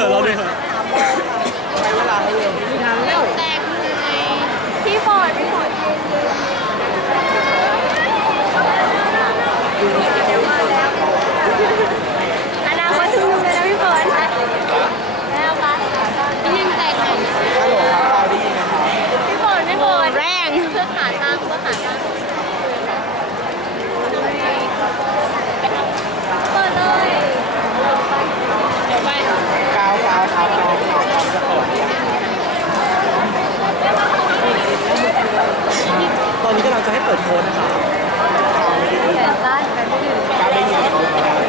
เราดูเถอะใช้เวลาให้เร็วแล้วแต่ไงพี่ฟอร์ดพี่ฟอดยอเลี้เฟิแล้วนี่ยังแต่ไหนรนะพี่เฟิพี่เฟิแรงเพื่อขาทางเพื่อขาทาง ตอนนี้กำลังจะให้เปิดโค้ดนะคะการได้ยินการได้ยิน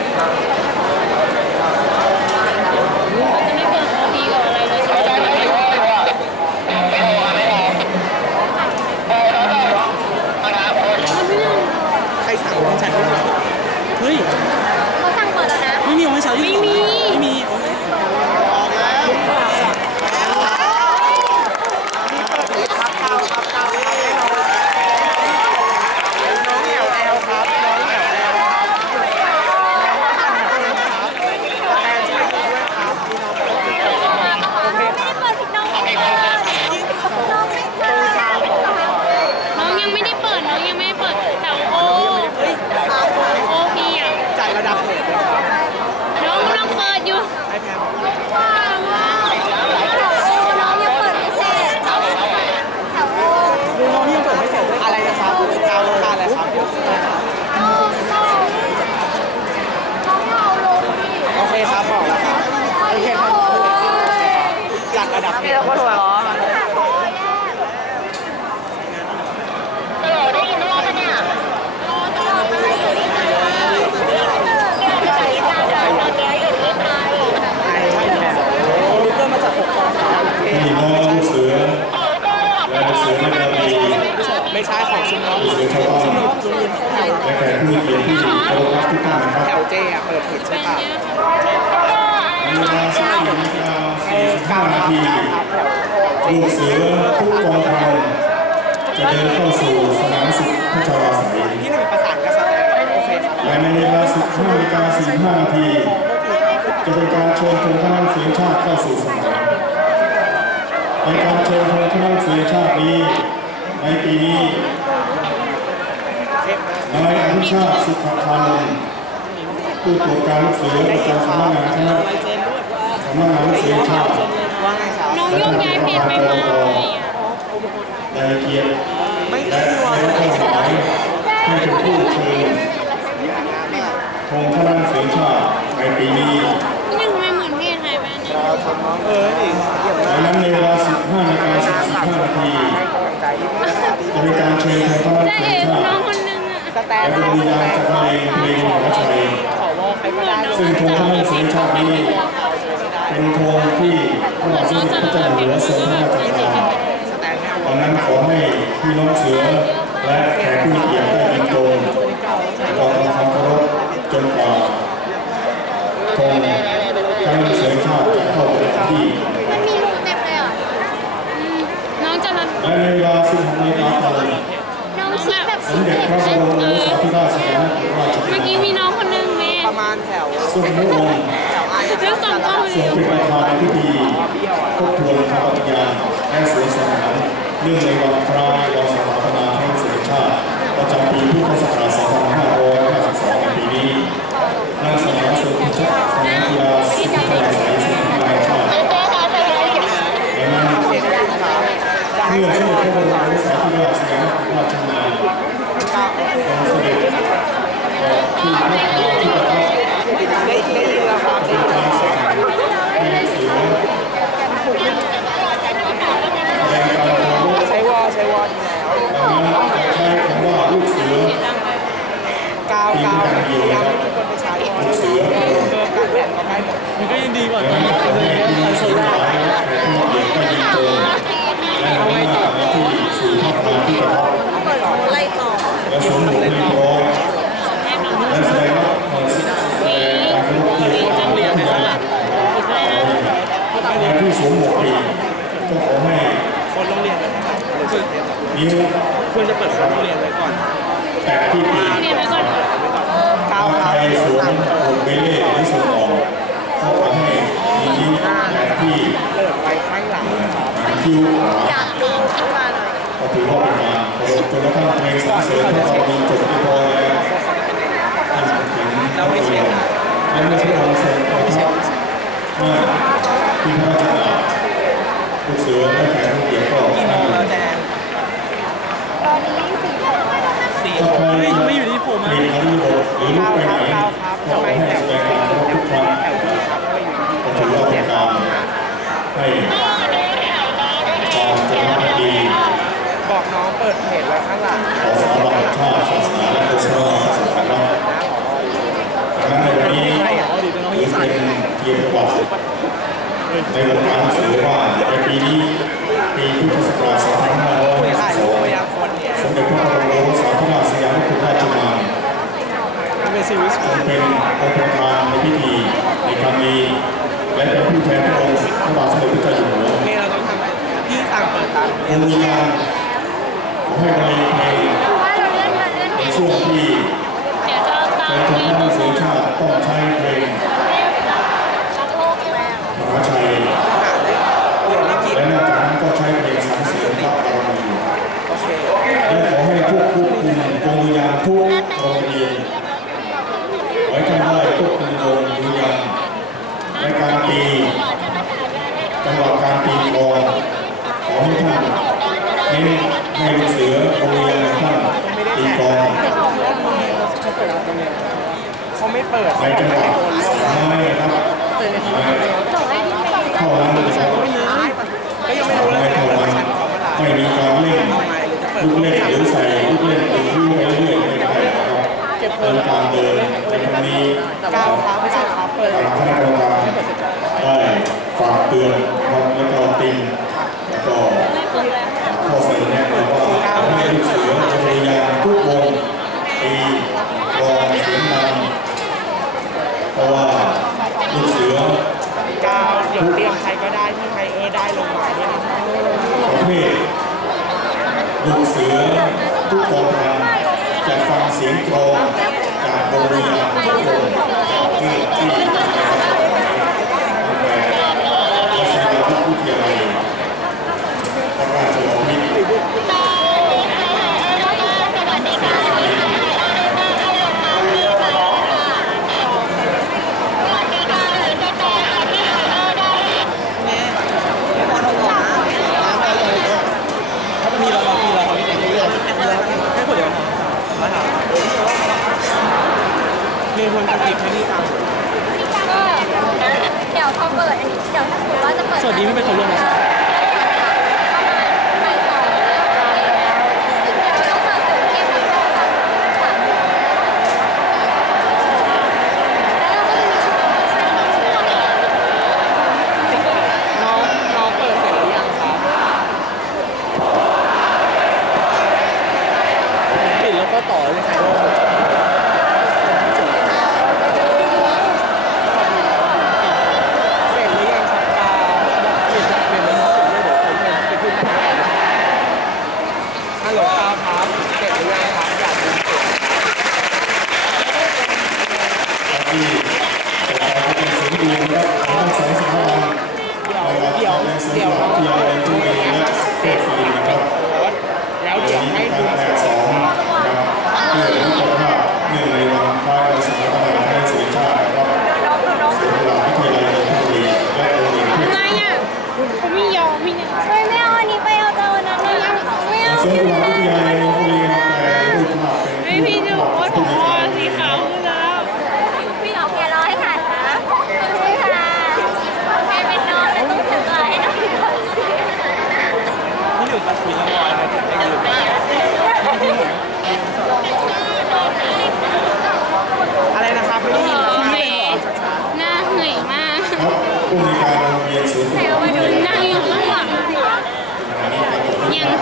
ก็ถูกล้อใช่ใช่แพมโอ้ลูกเกอมันตรีไม่ใช่ของชุมน้องชาวบ้านชุมน้องแถวและแขกผู้มีเกียรติที่เคารพรักทุกท่านนะคแถวเจอะเปิดผิดใช่ป่ะ เวลาสิบสี่นาทีลูกเสือทุกกองพันจะเดินเข้าสู่สนามศึกพระชวาสัยที่หนึ่งปรสานกับสแตนโอเคครับและในเวลา 15นาฬิกา45นาทีจะเป็นการเชิญธงคณะเสียงชาติเข้าสู่สนามในการเชิญธงคณะเสียงชาตินี้ในปีนี้นายอนุชาติสุขคานนท์ผู้ตรวจการลูกเสือประจำสำนักงานคณะำนักงานลูกเสือชาติว่าไงครับน้องโยกย้ายเพจไปมาอะไรอะได้เกียรติไม่และได้รอได้เลยข้อหมายให้เป็นผู้เชิญธงคณะเสียงชาติในปีนี้นี่ทำไมเหมือนเพจหายไปเนี่ยเออดิเยี่ยมดังนั้นในเวลา 15นาฬิกา45นาทีให้กำลังใจที่นี่นะครับจะเป็นการเชิญธงคณะจ้าเสีเอ๋ยงชาน้องติคนนึงอะสแตนและดวงวิญญาณจากทะเลเพลงหัวใจขอวอใครก็ได้ซึ่งธงคณะเสียงชาตินี้ เป็นธงที่พระบาทสมเด็จพระเจ้าอยู่หัวทรงพระราชทานสแตนแม่ดังนั้นขอให้พี่น้องเสือและแขกผู้เกียรติได้เป็นโตนขอทำความเคารพจนกว่าธงคณะเสียงชาติจะเข้าประจำที่และในเวลา16นาฬิกาตรงน้องชี้แบบสมเด็จพระบรมโอรสาธิราชสยามกุฎราชเมื่อกี้มีน้องคนนึงเมย์ประมาณแถวทรงพระองค์ แถวไอ้เรื่องสองกล้องทรงเป็นประธานในพิธีทบทวนคำปฏิญาณและเสียสนามเนื่องในวันคล้ายวันสถาปนาแห่งเสรีชาติประจำปีพุทธศักราช2552ในปีนี้ณสนามสุขชาติสนามกีฬาสุขภาพสายสุขภาพชาติดังนั้นเมื่อสมเด็จพระบรมโอรสาธิราชสยามกุฎราชกุมารทรงเสด็จที่พระบรมที่ประทับ ได้ได้ยินแล้วครับได้ยินแล้วครับ ใช้วอใช้วอดีแล้วกาวกาวพยายามไม่มีคนไปใช้วอเออการแบตก็ได้หมด มันก็ยังดีกว่าตอนนี้เลยใครสนใจ เอาไงต่อ ไล่ต่อ และสวมหมวกเรียบร้อยและแสดงว่าการเคารพเกียรติ เรียนในตลาด และผู้สวมหมวกอีกก็ขอให้ คนโรงเรียนเลยนะครับหรือสุดเทป นิ้ว ควรจะ เรียนไว้ก่อนแตะที่ปีกเรียนไปก่อนกาวถ้าคใครัรบสวมหมวกเบเล่หรือสวมออกก็ขอให้มีแตะที่เปิดไว้ข้างหลังคิวอยากดูขึ้นมาหน่อยก็ถือว่าเป็นการจนกระทั่งเพลงสรรเสริญพระบารมีจบเรียบร้อยแล้วท่านถึง เราไม่เช็ค และเมื่อพระองค์ทรงประทับเมื่อที่พระราชทานลูกเสือและแขกผู้เกียรติก็ กี่โม นั่ง งแล้วแดง ตอนนี้สี่โมง สี่ ถ้า โม ใครง เฮ้ยไม่อยู่ที่ผม มี อะ อารมณ์หรือลุกไปไหนก็ขอให้แสดงความเคารพทุกครั้แถวนี้ครับก็อยู่ที่ก็ถือว่าเป็นการให้ความจงรักภักดีบอกน้องเปิดเพจไว้ข้างหลังต่อสถาบันชาติศาสนาและองค์พระมหากษัตริย์ครับดังนั้นในวันนี้ถือเป็นเกียรติประวัติในวงการหนังสือว่าในปีนี้ปีพุทธศั ซีรีส์ผเป็นองค์ประธานในพิธีในครั้งนี้และเป็นผู้แทนพองค์พระบาทสมเด็จพระเจ้าอยู่หัวนี่เราต้องทำที่ต่างเปิดตามองค์งานให้บรรเในช่วงที่เป็นคนที่เสียชาติต้องใช้เพลง ไปกังหวัดไม่ครับเข้าร้านเลยครับไม่ขอไร้านไม่มีการเล่นลูกเล่นหรือใส่ลูกเล่นเป็นผู้ไปเรื่อยๆไม่ได้ครับเป็นการเดินในครั้งนี้ทางคณะกรรมการได้ฝากเตือนครับและก็ติง สวัสดีไม่เป็นคนรวมนะ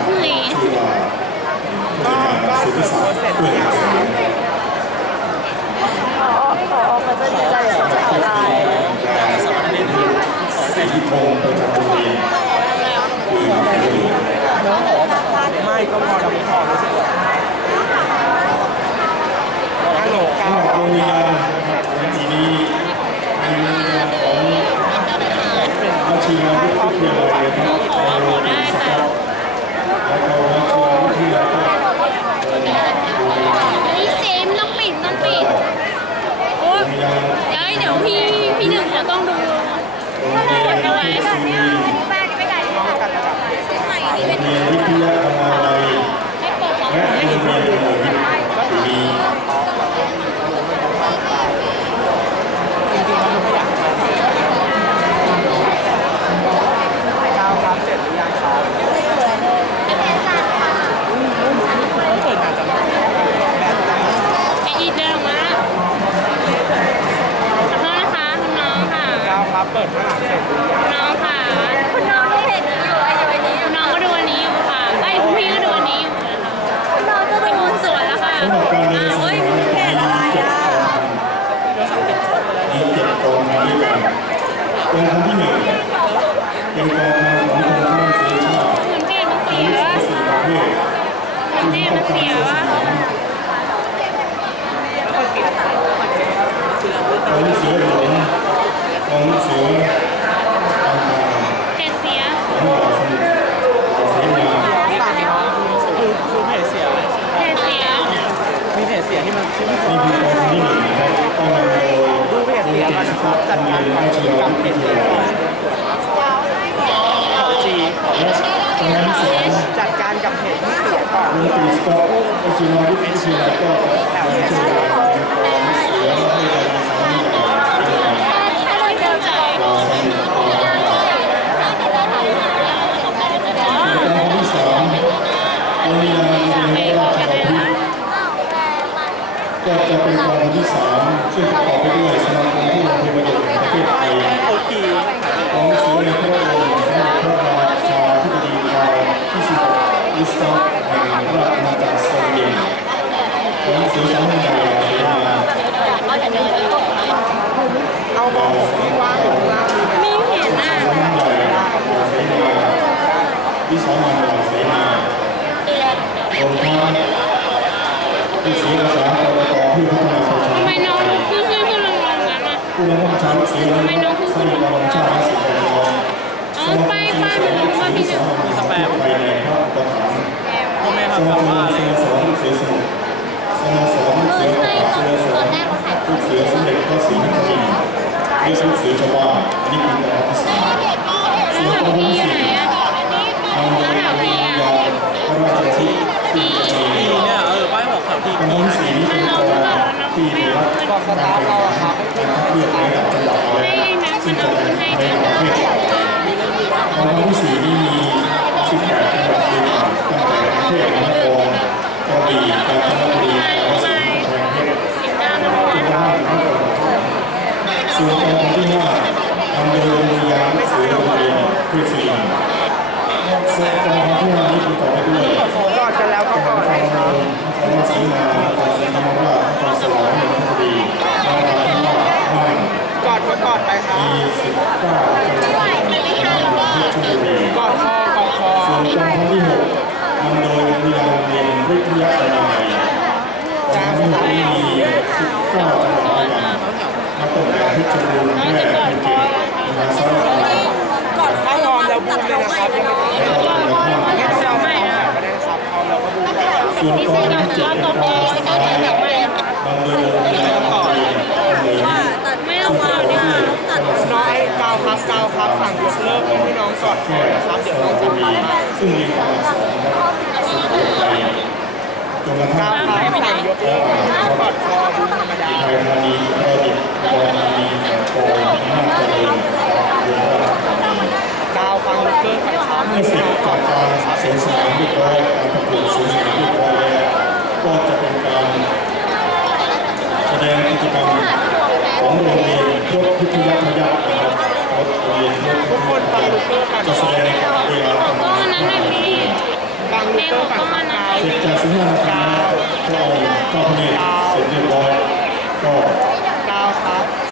เหนื่อยก็ก็เสร็จแล้วพอพอขาจะดีใจจะเอได้ไม่ก็พอเรพอรู้สึกว่าฮัลโหล หนึ่ะเจ็ดกองมาด้วยนที่หนึ่งเป็นกองมาขงคนที่งเหมือนเจนมันเสียวเหมือนเจนมัเสียว่ะกองเสือหลงกองเสือ จเสียกันนะครับจัดการกับกับเพจเสียก่อนของจีของตอนนั้นสองจัดการกับเพจที่เสียก่อนดนตรีสกอตวิจิมาวิทยาก็แถวนี้จะเป็นของเสือให้เราสามารถถ้าเราเจอใจเราสนิทกันกองที่สามโรงเรียนเรียนราชบัณฑิตก็จะเป็นกองที่สามซึ่งประกอบไปด้วยสมา ประโยชน์แห่งประเทศไทยโอคีของเสือในพระองค์สมเด็จพระราชาธิบดีคาร์ที่สิบอิสตาแห่งราชอาณาจักรสวีเดนของสือสามใหญ่เสนาเอามองผมที่ว่างอยู่ข้างล่างมีไหมไม่เห็นอะสามใหญ่เสนาวิสามันเสนารวมทั้งผู้เสียอาสาอบตผู้พัฒนาประชา ทำไมน้องขึ้นขึ้นขึ้นลงลง งั้นอะผู้บังคับบัญชาเสียสนิทกองชาติสิบกองอ๋อไปไปมันลงมาพี่หนึ่งมีสแปมพ่อแม่ทำมาแบบคมว่าอะไรสโมสรลูกเสือสมุทรสโมสรลูกเสือป่าสโมสรลูกเสือสมเด็จพระศรีนครินทร์เรียกลูกเสือชาวบ้านอันนี้คือกองที่สาแล้วแถวพี่อยู่ไหน บองสตาร์เราอะครับการคัดเลือกระดับจังหวัดไว้ให้นักซึ่มังนเอาขึ้นให้นด้วยประเทศกองที่สี่นี้มี18จังหวัดด้วยกันตั้งแต่ประเทศนครกระบี่กาญจนบุรีกาฬสินธุ์กำแพงเพชรสิบดาวน้ำมันส่วนกองที่ห้าทำโดยโรงเรียนเสือโรงเรียนเพื่อสี่ส่วนกองที่ห้านี้ประกอบไปด้วย กอดกันแล้วก็กอด นค ให้ ร ครับ นครศรีมานครศรีธรรมราชนครสวรรค์นนทบุรีนราธิวาสน่าน กอดก็ก อดไปครับมีสิบเก้าจังหวัดเพชรบุรีกอดคอกอดคอส่วนกองที่หกนำโดยโรงเรียนโรงเรียนทาลัยกองที่มีสิบเก้าจังหวัดด้วยกันนับตั้งแต่เพชรบูรณ์แพร่ภูเก็ตมหาสารคามถ้างอมแล้วบูมเลยนะครับยังไม่ต้องและก็ในภาคไม่ต้องเอาใส่เอาก็ได้นะครับเอาแล้วก็บูมได้ครับส่วนกองที่เจ็ดเป็นกองสุดท้ายนำโดยโรงเรียนโรงเรียนโรงเรียน ไม่ต้องกอดดีกว่า น้องไอ้ กาวครับกาวครับสั่งยกเลิกให้น้องกอดคอนะครับเดี๋ยวน้องจะบุพัรีซึ่งมีการสอนสุโขทัยจนกระทั่กางวครับสั่งยกเลิกกอดคอบูมธรรมดาไทยธานีอุตรดิตถ์อุดรธานีแก่นคอยอำนาจเจริญอุบลราชธานีกาวฟังยกเลิกครับเมื่อสร็จจากการเสนสนามเรียบร้อยการประกวดเสนสนามเรียบร้อยแล้วก็จะเป็นการแสดงกิจกรรมของโรงเรียนยกพิทยาพยัคฆ์ ทุกคนฟังลูกเกอร์ค่ะก็มันนั้นแบบนี้ฟังลูกเกอร์ฝั่งตรงกลางจากสิงหาคมก็ก็พอดีเสร็จเรียบร้อยก็